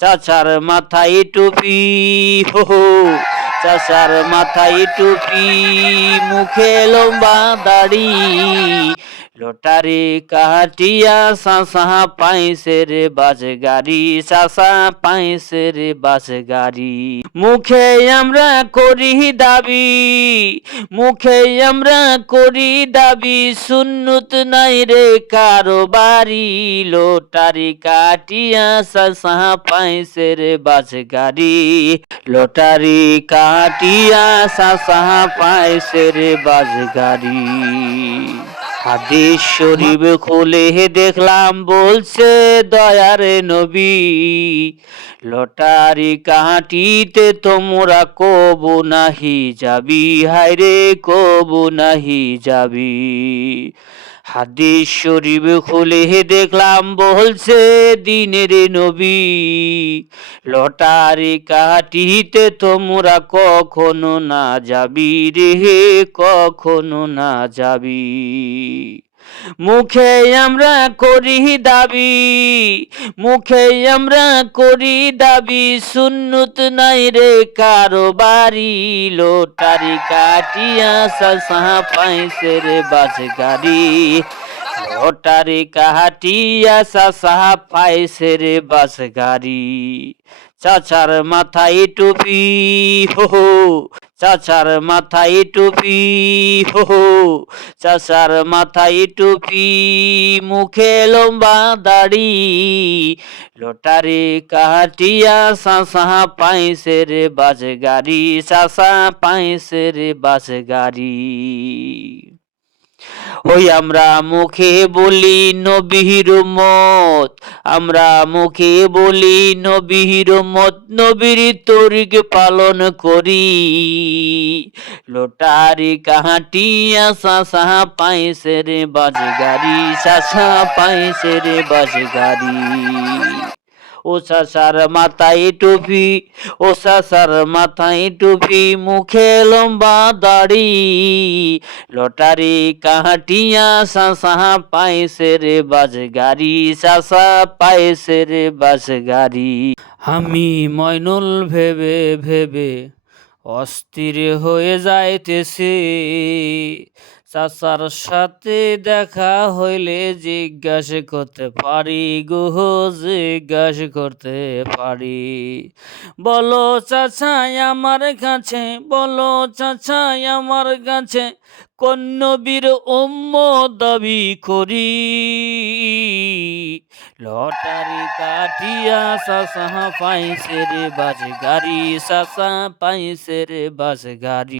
চাচার মাথায় টুপি হো চাচার মাথায় টুপি মুখে লম্বা দাড়ি। লোটারে কাটিয়া সাসা পাইছে রে বাস গাড়ি, সাসা পাইছে রে বাস গাড়ি। মুখে আমরা করি দাবি, মুখে আমরা করি দাবি, সুন্নত নাই রে কারও বাড়ি। লোটারি কাটিয়া সাসা পাইছে রে বাস গাড়ি, লোটারি কাটিয়া সাসা পাইছে রে বাস গাড়ি। হাদিস শরীফ খুলে দেখলাম, বলছে দয়ার নবী, লটারি কাটিতে তোমরা কবু নাহি যাবি, হায়রে কবু নাহি যাবি। হাদিস শরীফ খুলে দেখলাম, বলছে দিনের নবী, লটারি কাটিতে তোমরা কখনো না যাবি রে কখনো না যাবি। মুখে আমরা করি দাবি, মুখে আমরা করি দাবি, সুন্নত নাই রে কারও বাড়ি। লোটারি কাটিয়া সাহা পাইছে রে বাস গাড়ি, লোটারি কাটিয়া সাহা পাইছে রে বাস গাড়ি। চাচার মাথায় টুপি হো চাচার মাথায় টুপি, হো চাচার মাথায় টুপি, মুখে লম্বা দাড়ি। লোটারে কাটিয়া সাসা পাইছে রে বাস গাড়ি সাসা পাইছে রে বাস গাড়ি ওই আমরা মুখে বলি নবীর মত, আমরা মুখে বলি নবীর মত, নবীর তরিক পালন করি। লোটারি কাহাটিয়া সাসা পাইছে রে বাজ গাড়ি সাসা পাইছে রে বাজ গাড়ি ও সাসার মাথায় টুপি, ও সাসার মাথায় টুপি, মুখে লম্বা দাড়ি। লটারি কাহাটিয়া সাসা পাইছে রে বাস গাড়ি সাসা পাইছে রে বাস গাড়ি আমি ময়নুল ভেবে ভেবে অস্থির হয়ে যাইতেছে। চাচার সাথে দেখা হইলে জিজ্ঞাসা করতে পারি, গুহ জিজ্ঞাসা করতে পারি। বলো চাচাই আমার কাছে, বলো চাচাই আমার কাছে, কোন নবীর উম্ম দাবি করি? লটারি কাটিয়া সাসা পাইছে রে বাস গাড়ি সাসা পাইছে রে বাস গাড়ি